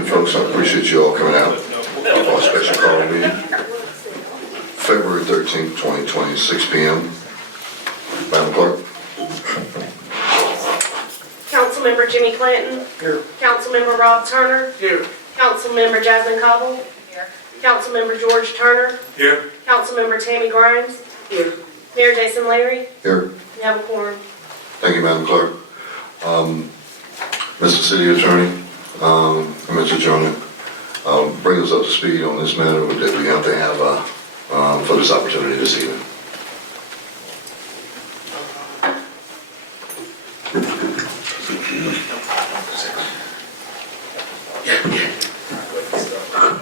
evening, folks. I appreciate you all coming out for our special call meeting. February 13th, 2020, 6 p.m. Madam Clerk. Councilmember Jimmy Clanton. Here. Councilmember Rob Turner. Here. Councilmember Jasmine Cobble. Here. Councilmember George Turner. Here. Councilmember Tammy Grimes. Here. Mayor Jason Larry. Here. You have a quorum. Thank you, Madam Clerk. Mr. City Attorney, Mr. Jones, bring us up to speed on this matter that we have to have for this opportunity this evening.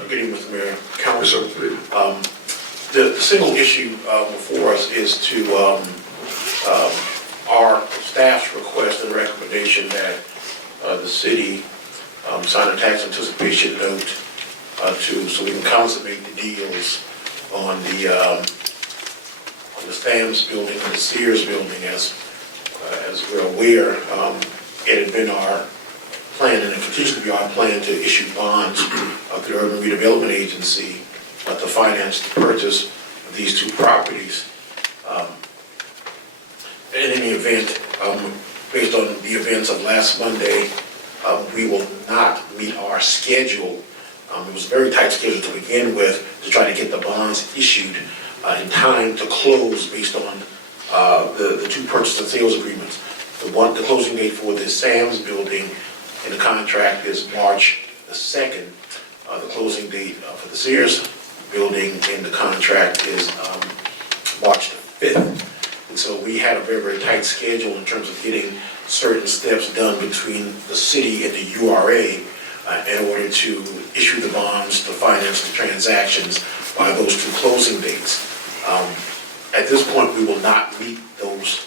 Good evening, Mr. Mayor, Yes, Council. sir. Good evening. The single issue before us is to our staff's request and recommendation that the city sign a tax anticipation note so we can consummate the deals on the Sam's building and the Sears building. As we're aware, it had been our plan, and it continues to be our plan, to issue bonds through the Urban Redevelopment Agency to finance the purchase of these two properties. In any event, based on the events of last Monday, we will not meet our schedule. It was a very tight schedule to begin with, to try to get the bonds issued in time to close based on the two purchase and sales agreements. The closing date for the Sam's building in the contract is March the 2nd. The closing date for the Sears building in the contract is March the 5th. And so we had a very, very tight schedule in terms of getting certain steps done between the city and the URA in order to issue the bonds to finance the transactions by those two closing dates. At this point, we will not meet those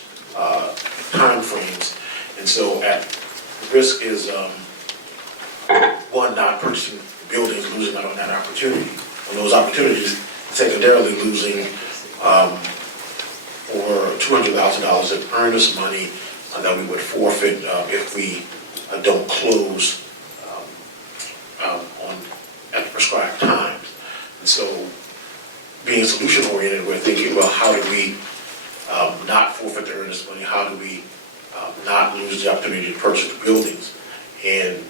time frames, and so at risk is one, not purchasing buildings, losing out on that opportunity, on those opportunities, secondarily losing or $200,000 in earnest money that we would forfeit if we don't close at the prescribed times. And so, being solution oriented, we're thinking, well, how do we not forfeit the earnest money? How do we not lose the opportunity to purchase the buildings? And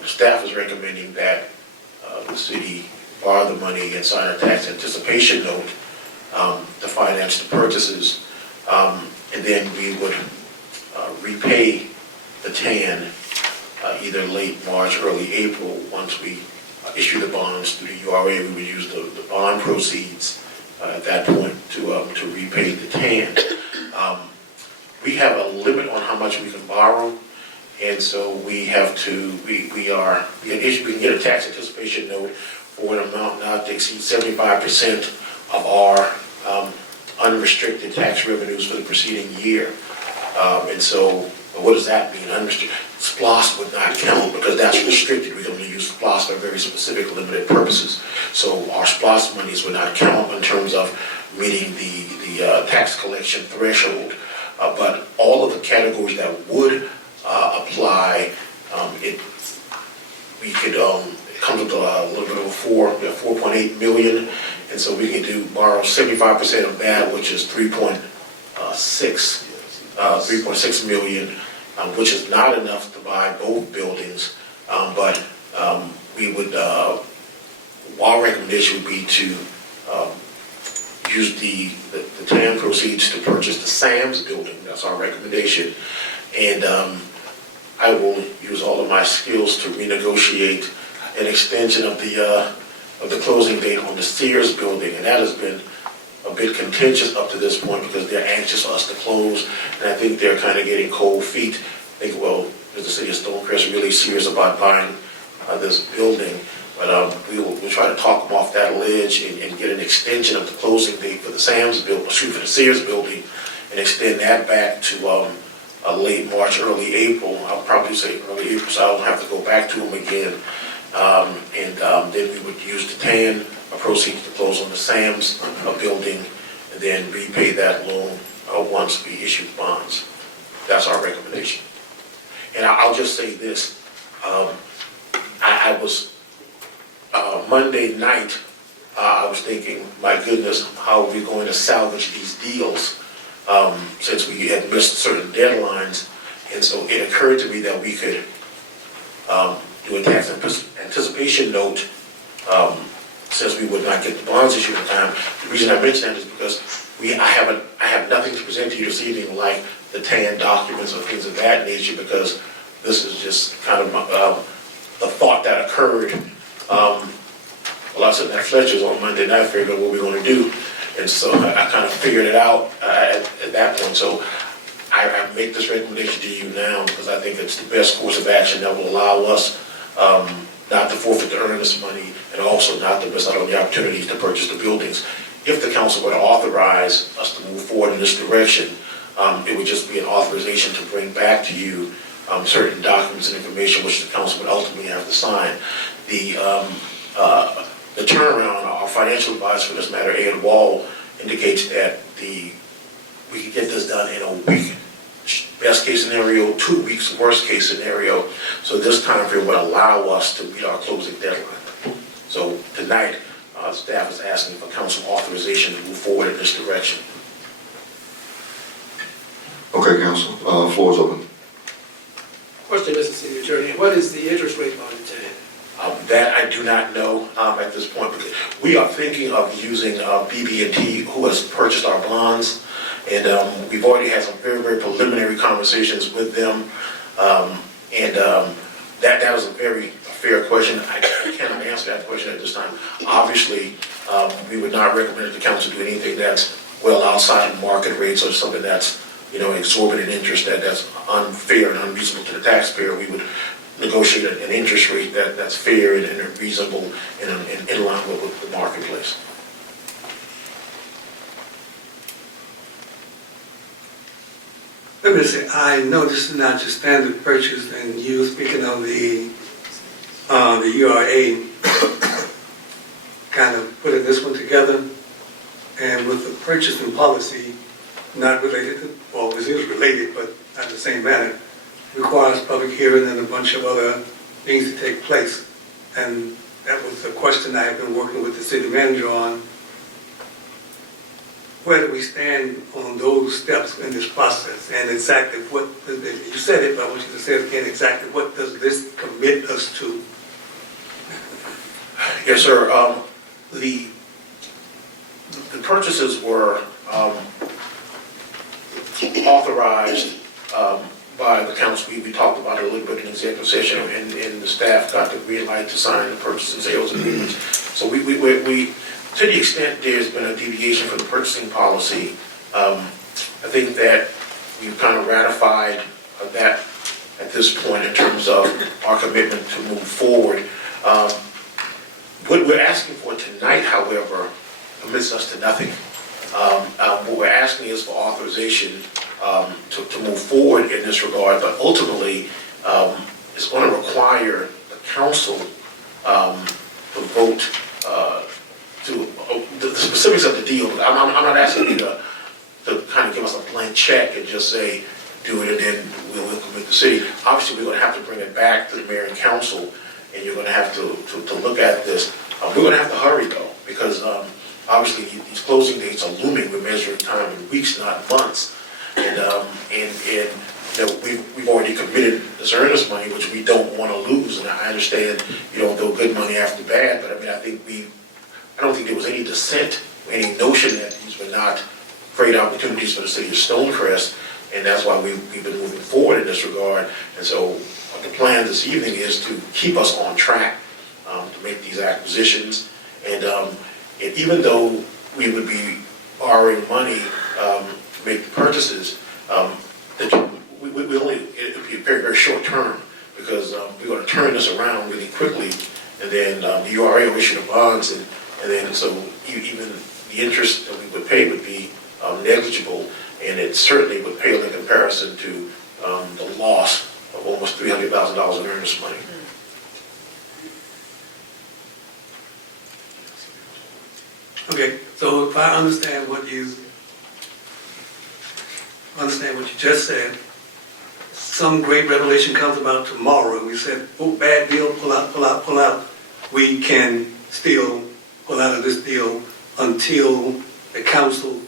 the staff is recommending that the city borrow the money and sign a tax anticipation note to finance the purchases, and then we would repay the TAN either late March, early April. Once we issue the bonds through the URA, we would use the bond proceeds at that point to repay the TAN. We have a limit on how much we can borrow, and so we have to, we can get a tax anticipation note for an amount not to exceed 75% of our unrestricted tax revenues for the preceding year. And so, what does that mean? Unrestricted SPLOST would not count because that's restricted. We can only use SPLOST for very specific limited purposes. So our SPLOST monies would not count in terms of meeting the tax collection threshold. But all of the categories that would apply, it comes up to a little bit over 4.8 million, and so we can borrow 75% of that, which is 3.6 million, which is not enough to buy both buildings, but we would, our recommendation would be to use the TAN proceeds to purchase the Sam's building. That's our recommendation. And I will use all of my skills to renegotiate an extension of the closing date on the Sears building. And that has been a bit contentious up to this point because they're anxious for us to close. And I think they're kind of getting cold feet. Think, well, is the city of Stonecrest really serious about buying this building? But we'll try to talk them off that ledge and get an extension of the closing date for the for the Sears building, and extend that back to late March, early April. I'll probably say early April, so I don't have to go back to them again. Then we would use the TAN proceeds to close on the Sam's building, and then repay that loan once we issue bonds. That's our recommendation. And I'll just say this. I I was, Monday night, I was thinking, my goodness, how are we going to salvage these deals? Since we had missed certain deadlines. And so it occurred to me that we could do a tax anticipation note, since we would not get the bonds issued in time. The reason I mention that is because I have nothing to present to you this evening like the TAN documents or things of that nature, because this is just kind of the thought that occurred. Well, I was sitting at Fletcher's on Monday night figuring what we were going to do. And so I kind of figured it out at that point. So I make this recommendation to you now because I think it's the best course of action that will allow us not to forfeit the earnest money and also not to miss out on the opportunities to purchase the buildings. If the council were to authorize us to move forward in this direction, it would just be an authorization to bring back to you certain documents and information which the council would ultimately have to sign. The turnaround, our financial advisor for this matter, Ed Wall, indicates that we could get this done in a week. Best case scenario, 2 weeks, worst case scenario. So this time frame would allow us to meet our closing deadline. So tonight, staff is asking for council authorization to move forward in this direction. Okay, council, floor is open. Question, Mr. City Attorney, what is the interest rate on the TAN? That I do not know at this point. We are thinking of using BB&T, who has purchased our bonds, and we've already had some very, very preliminary conversations with them. That was a very fair question. I cannot answer that question at this time. Obviously, we would not recommend the council do anything that's well outside market rates or something that's, exorbitant interest that's unfair and unreasonable to the taxpayer. We would negotiate an interest rate that's fair and reasonable and in line with the marketplace. Let me say, I know this is not your standard purchase, and you speaking of the URA, kind of putting this one together, and with the purchasing policy, not related to, well, it is related, but not the same manner, requires public hearing and a bunch of other things to take place. And that was a question I have been working with the city manager on. Where do we stand on those steps in this process? And exactly what, you said it, but I want you to say it again, exactly what does this commit us to? Yes, sir. The purchases were authorized by the council. We talked about it a little bit in executive session, and the staff got the green light to sign the purchase and sales agreements. So we to the extent there's been a deviation from the purchasing policy, I think that we've kind of ratified that at this point in terms of our commitment to move forward. What we're asking for tonight, however, commits us to nothing. What we're asking is for authorization to move forward in this regard, but ultimately it's going to require the council to vote to the specifics of the deal. I'm not asking you to kind of give us a blank check and just say do it and then we'll commit the city. Obviously, we're going to have to bring it back to the mayor and council, and you're going to have to look at this. We're going to have to hurry though, because obviously these closing dates are looming. We're measuring time in weeks, not months. And we've already committed this earnest money, which we don't want to lose. And I understand you don't throw good money after bad, but I mean, I don't think there was any dissent, any notion that these were not great opportunities for the city of Stonecrest, and that's why we've been moving forward in this regard. And so the plan this evening is to keep us on track to make these acquisitions. And even though we would be borrowing money to make the purchases, we only, it would be very, very short term, because we're going to turn this around really quickly, and then the URA will issue the bonds, and then so even the interest that we would pay would be negligible, and it certainly would pale in comparison to the loss of almost $300,000 in earnest money. Okay, so if I understand what you just said, some great revelation comes about tomorrow, and we said, oh, bad deal, pull out, pull out, pull out, we can still pull out of this deal until the council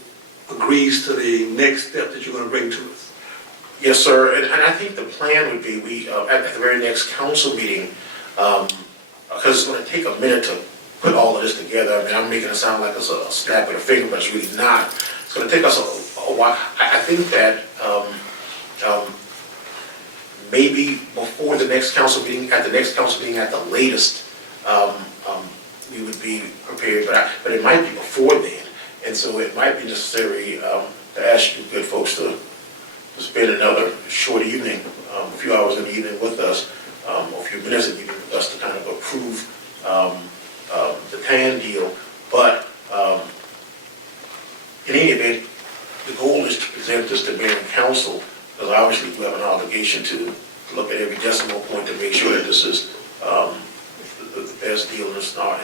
agrees to the next step that you're going to bring to us. Yes, sir, and I think the plan would be, we, at the very next council meeting, because it's going to take a minute to put all of this together. I mean, I'm making it sound like it's a snap of a finger, but it's really not. It's going to take us a while. I think that maybe before the next council meeting, at the latest, we would be prepared, but it might be before then. And so it might be necessary to ask you good folks to spend another short evening, a few hours in the evening with us, or a few minutes in the evening with us to kind of approve the TAN deal. But in any event, the goal is to present this to mayor and council, because obviously we have an obligation to look at every decimal point to make sure that this is the best deal in the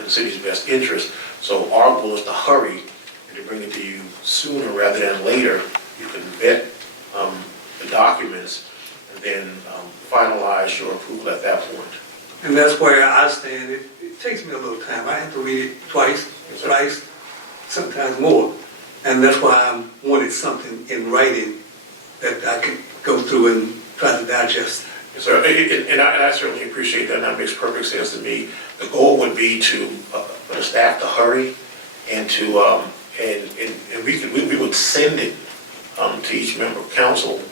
city's best interest. So our goal is to hurry and to bring it to you sooner rather than later. You can vet the documents and then finalize your approval at that point. And that's where I stand. It takes me a little time. I have to read it twice, thrice, sometimes more. And that's why I wanted something in writing that I could go through and try to digest. Yes, sir. And I certainly appreciate that, and that makes perfect sense to me. The goal would be for the staff to hurry and to, and we would send it to each member of council,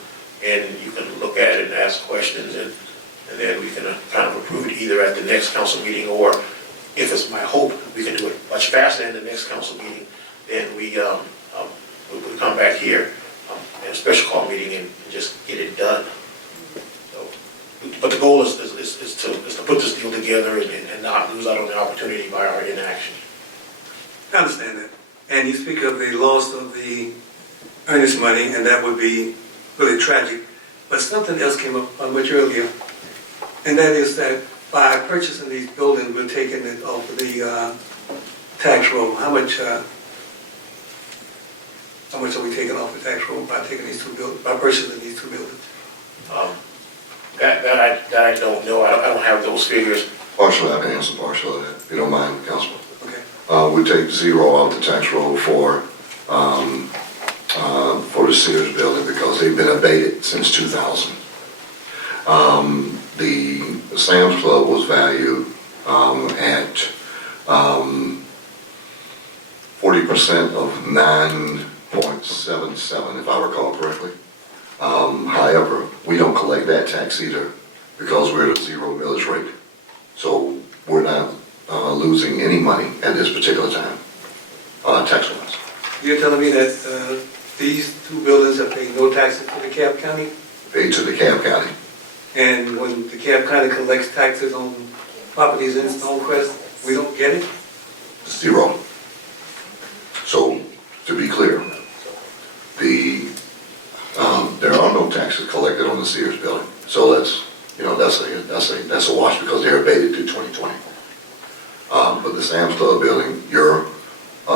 and you can look at it and ask questions, and then we can kind of approve it either at the next council meeting, or if it's my hope, we can do it much faster in the next council meeting. Then we would come back here in a special call meeting and just get it done. So, but the goal is to put this deal together and not lose out on the opportunity by our inaction. I understand that. And you speak of the loss of the earnest money, and that would be really tragic. But something else came up much earlier, and that is that by purchasing these buildings, we're taking it off of the tax roll. How much are we taking off the tax roll by taking these two buildings, by purchasing these two buildings? That I don't know. I don't have those figures. Partially, I can answer partially of that, if you don't mind, Councilman. Okay. We take zero off the tax roll for the Sears building because they've been abated since 2000. The Sam's Club was valued at 40% of 9.77, if I recall correctly. However, we don't collect that tax either because we're at a zero millage rate. So we're not losing any money at this particular time, tax-wise. You're telling me that these two buildings have paid no taxes to the DeKalb County? Paid to the DeKalb County. And when DeKalb County collects taxes on properties in Stonecrest, we don't get it? Zero. So, to be clear, there are no taxes collected on the Sears building. So that's a wash because they're abated through 2020. But the Sam's Club building, your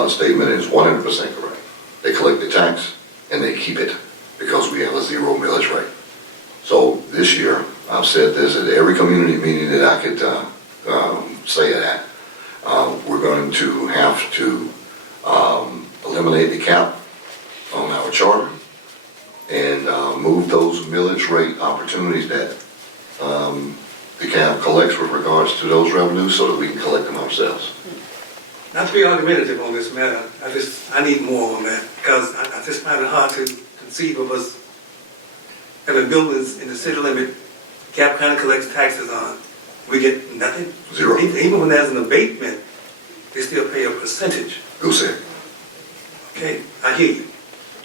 statement is 100% correct. They collect the tax and they keep it because we have a zero millage rate. So this year, I've said this at every community meeting that I could say it at. We're going to have to eliminate the cap on our charter and move those millage rate opportunities that the cap collects with regards to those revenues so that we can collect them ourselves. Not to be argumentative on this matter, I need more on that because I just find it hard to conceive of us having buildings in the city limit DeKalb County collects taxes on. We get nothing. Zero. Even when there's an abatement, they still pay a percentage. Goose egg. Okay, I hear you.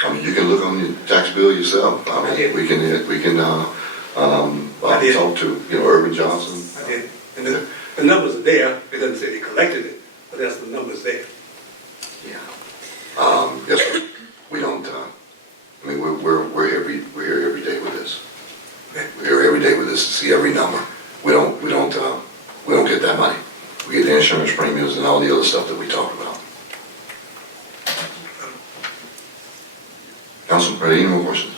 I mean, you can look on your tax bill yourself. I mean, we can talk to, Urban Johnson. I did. And the numbers are there. It doesn't say they collected it, but there's the numbers there. Yeah. Yes, sir. We don't, I mean, we're here every day with this. We're here every day with this to see every number. We don't get that money. We get the insurance premiums and all the other stuff that we talk about. Councilman, are there any more questions?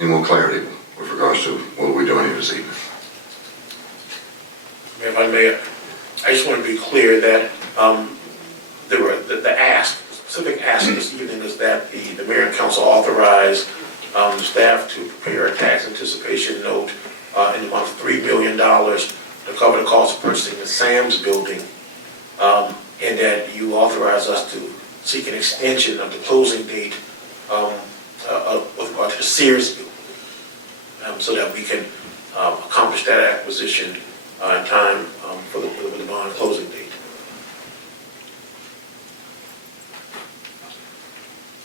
Any more clarity with regards to what this evening. If I may, I just want to be clear that the specific ask this evening is that the mayor and council authorize the staff to prepare a tax anticipation note in the amount of $3 million to cover the cost of purchasing the Sam's building, and that you authorize us to seek an extension of the closing date with regard to the Sears building, so that we can accomplish that acquisition in time for the bond closing date.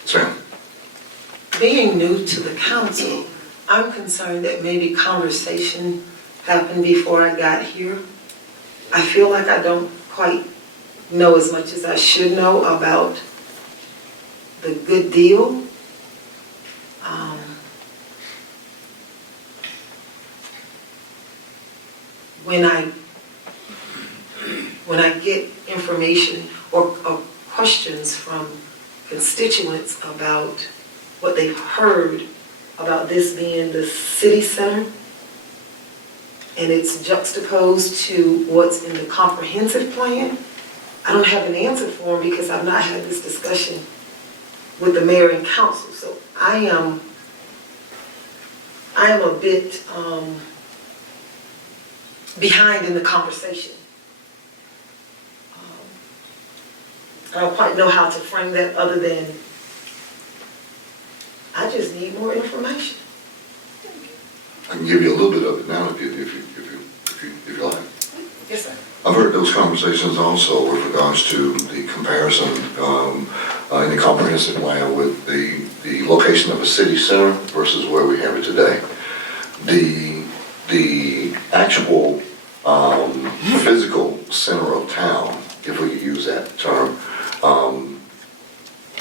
Sam? Being new to the council, I'm concerned that maybe conversation happened before I got here. I feel like I don't quite know as much as I should know about the good deal. When I get information or questions from constituents about what they've heard about this being the city center, and it's juxtaposed to what's in the comprehensive plan, I don't have an answer for them because I've not had this discussion with the mayor and council. So I am a bit behind in the conversation. I don't quite know how to frame that other than I just need more information. I can give you a little bit of it now if you like. Yes, sir. I've heard those conversations also with regards to the comparison in the comprehensive plan with the location of a city center versus where we have it today. The actual physical center of town, if we could use that term,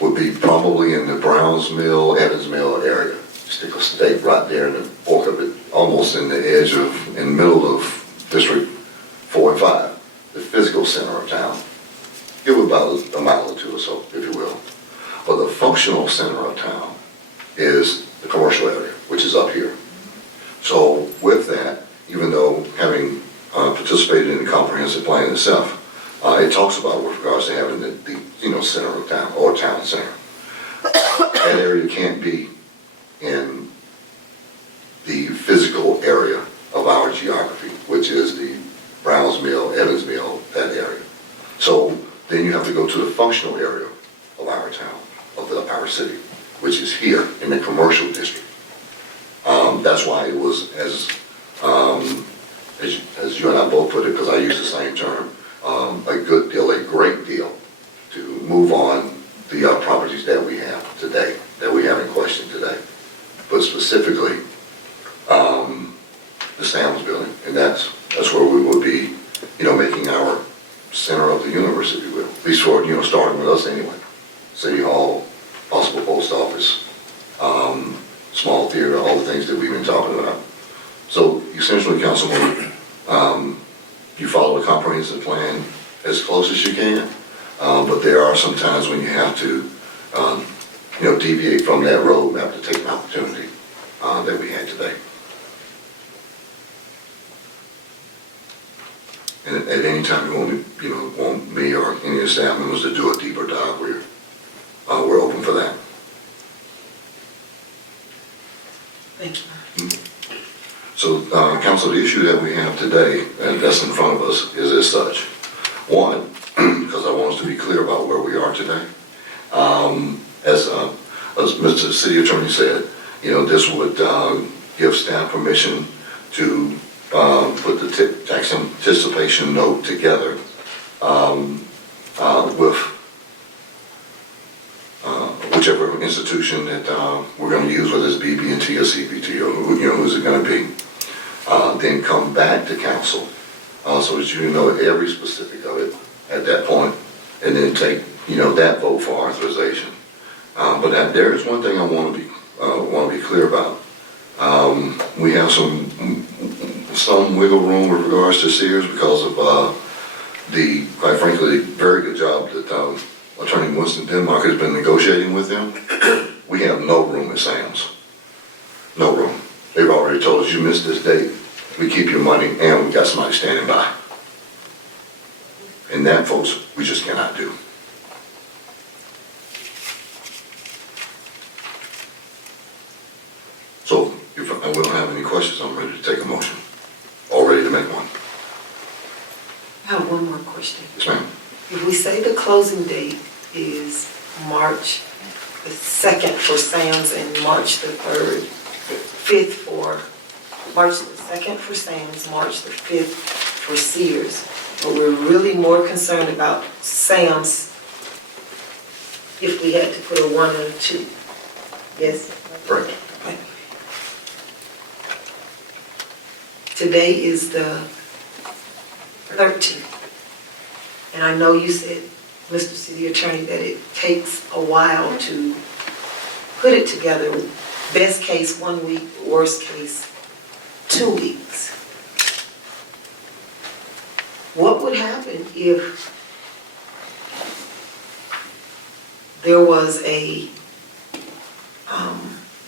would be probably in the Browns Mill, Evans Mill area. Stick a stake right there in the fork of it, almost in the edge of, in the middle of District 4 and 5, the physical center of town. Give it about a mile or two or so, if you will. But the functional center of town is the commercial area, which is up here. So with that, even though having participated in the comprehensive plan itself, it talks about with regards to having the center of town or town center. That area can't be in the physical area of our geography, which is the Browns Mill, Evans Mill, that area. So then you have to go to the functional area of our town, of our city, which is here in the commercial district. That's why it was as you and I both put it, because I use the same term, a good deal, a great deal to move on the properties that we have today, that we have in question today. But specifically, the Sam's building, and that's where we will be, making our center of the universe, if you will. At least for, starting with us anyway. City Hall, possible post office, small theater, all the things that we've been talking about. So essentially, Councilman, you follow the comprehensive plan as close as you can, but there are some times when you have to, deviate from that roadmap to take an opportunity that we had today. And at any time you want me or any of the staff members to do a deeper dive, we're open for that. Thank you. So, Council, the issue that we have today, and that's in front of us, is as such. One, because I want us to be clear about where we are today. As Mr. City Attorney said, this would give staff permission to put the tax anticipation note together with whichever institution that we're going to use, whether it's BB&T or CPT or who's it going to be. Then come back to council so that you know every specific of it at that point, and then take that vote for authorization. But there is one thing I want to be clear about. We have some wiggle room with regards to Sears because of quite frankly, very good job that Attorney Winston Denmark has been negotiating with them. We have no room at Sam's. No room. They've already told us, you missed this date, we keep your money, and we got somebody standing by. And that, folks, we just cannot do. So if we don't have any questions, I'm ready to take a motion, or ready to make one. I have one more question. Yes, ma'am. If we say the closing date is March the 2nd for Sam's and March the 3rd, 5th for, March the 2nd for Sam's, March the 5th for Sears, but we're really more concerned about Sam's if we had to put a 1 and a 2. Yes? Correct. Okay. Today is the 13th. And I know you said, Mr. City Attorney, that it takes a while to put it together. Best case, 1 week, worst case, 2 weeks. What would happen if there was a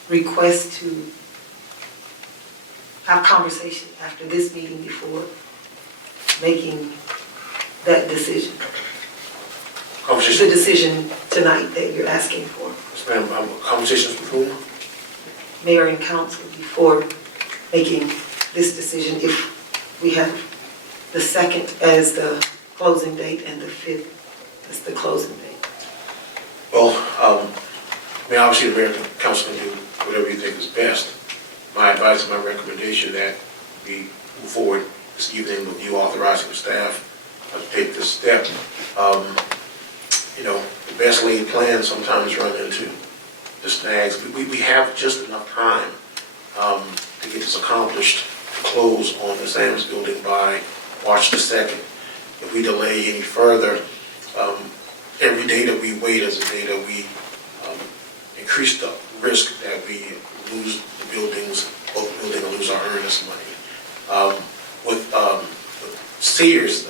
request to have conversation after this meeting before making that decision? The Conversation, decision tonight that you're asking for, yes, ma'am, conversations with whom? mayor and council, before making this decision, if we have the 2nd as the closing date and the 5th as the closing date. Well, I mean, obviously the mayor and council can do whatever you think is best. My advice and my recommendation that we move forward this evening with you authorizing the staff to take this step. You know, the best laid plans sometimes run into the snags. We have just enough time to get this accomplished, to close on the Sam's building by March the 2nd. If we delay any further, every day that we wait is a day that we increase the risk that we lose the buildings, both building and lose our earnest money. With Sears,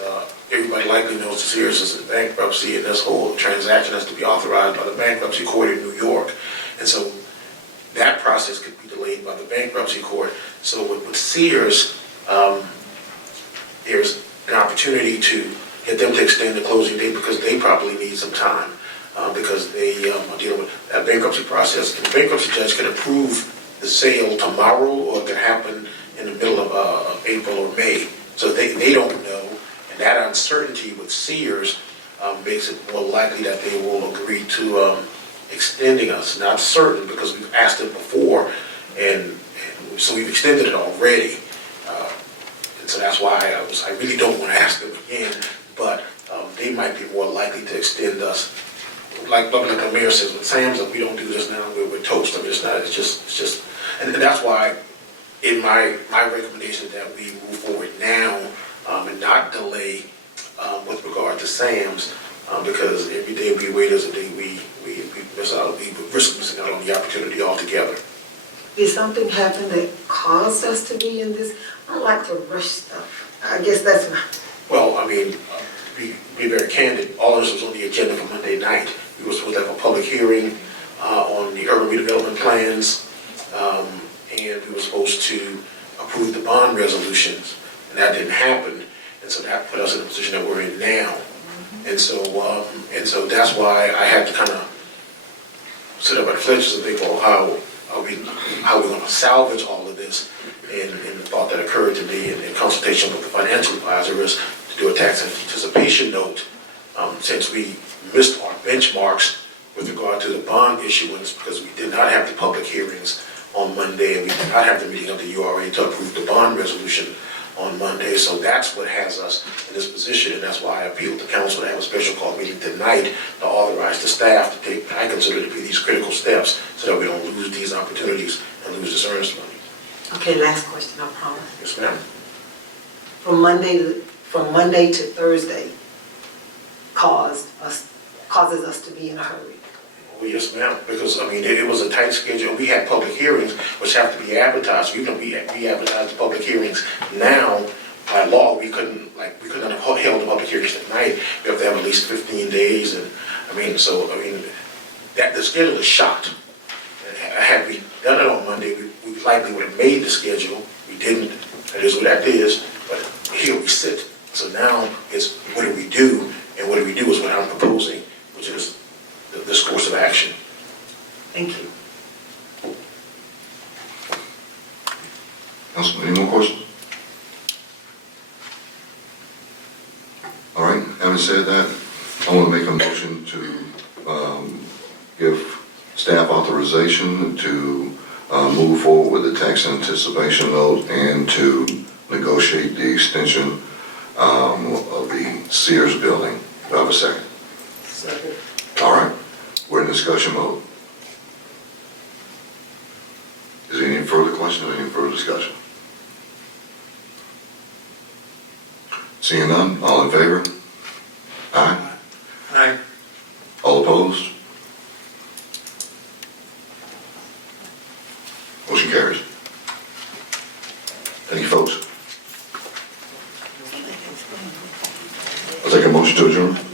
everybody likely knows that Sears is in bankruptcy, and this whole transaction has to be authorized by the bankruptcy court in New York. And so that process could be delayed by the bankruptcy court. So with Sears, there's an opportunity to get them to extend the closing date because they probably need some time because they are dealing with that bankruptcy process. And the bankruptcy judge can approve the sale tomorrow, or it could happen in the middle of April or May. So they don't know. And that uncertainty with Sears makes it more likely that they will agree to extending us. Not certain because we've asked it before, and so we've extended it already. And so that's why I really don't want to ask them again, but they might be more likely to extend us. Like the mayor says, with Sam's, we don't do this now, we're toast. I'm just not, it's just, and that's why in my recommendation that we move forward now and not delay with regard to Sam's, because every day we wait is a day we miss out, we risk missing out on the opportunity altogether. Did something happen that caused us to be in this? I don't like to rush stuff. I guess that's my... Well, I mean, be very candid, all of this was on the agenda for Monday night. We were supposed to have a public hearing on the urban redevelopment plans, and we were supposed to approve the bond resolutions, and that didn't happen. And so that put us in the position that we're in now. And so that's why I had to kind of sit up at flinches and think, well, how are we going to salvage all of this? And the thought that occurred to me in consultation with the financial advisor is to do a tax anticipation note, since we missed our benchmarks with regard to the bond issuance because we did not have the public hearings on Monday and we did not have the meeting of the URA to approve the bond resolution on Monday. So that's what has us in this position, and that's why I appealed to council to have a special call meeting tonight to authorize the staff to take what I consider to be these critical steps so that we don't lose these opportunities and lose this earnest money. Okay, last question, I promise. Yes, ma'am. From Monday to Thursday causes us to be in a hurry. Oh, yes, ma'am, because, I mean, it was a tight schedule. We had public hearings, which have to be advertised. Even if we advertised the public hearings now, by law, we couldn't have held the public hearings tonight. We have to have at least 15 days, and, that the schedule is shot. And had we done it on Monday, we likely would have made the schedule. We didn't. It is what that is, but here we sit. So now it's what do we do? And what do we do is what I'm proposing, which is this course of action. Thank you. Councilman, any more questions? All right, having said that, I want to make a motion to give staff authorization to move forward with the tax anticipation note and to negotiate the extension of the Sears building. Do I have a second? Second. All right, we're in discussion mode. Is there any further questions or any further discussion? Seeing none, all in favor? Aye. Aye. All opposed? Motion carries. Thank you, folks. I'll take a motion to adjourn.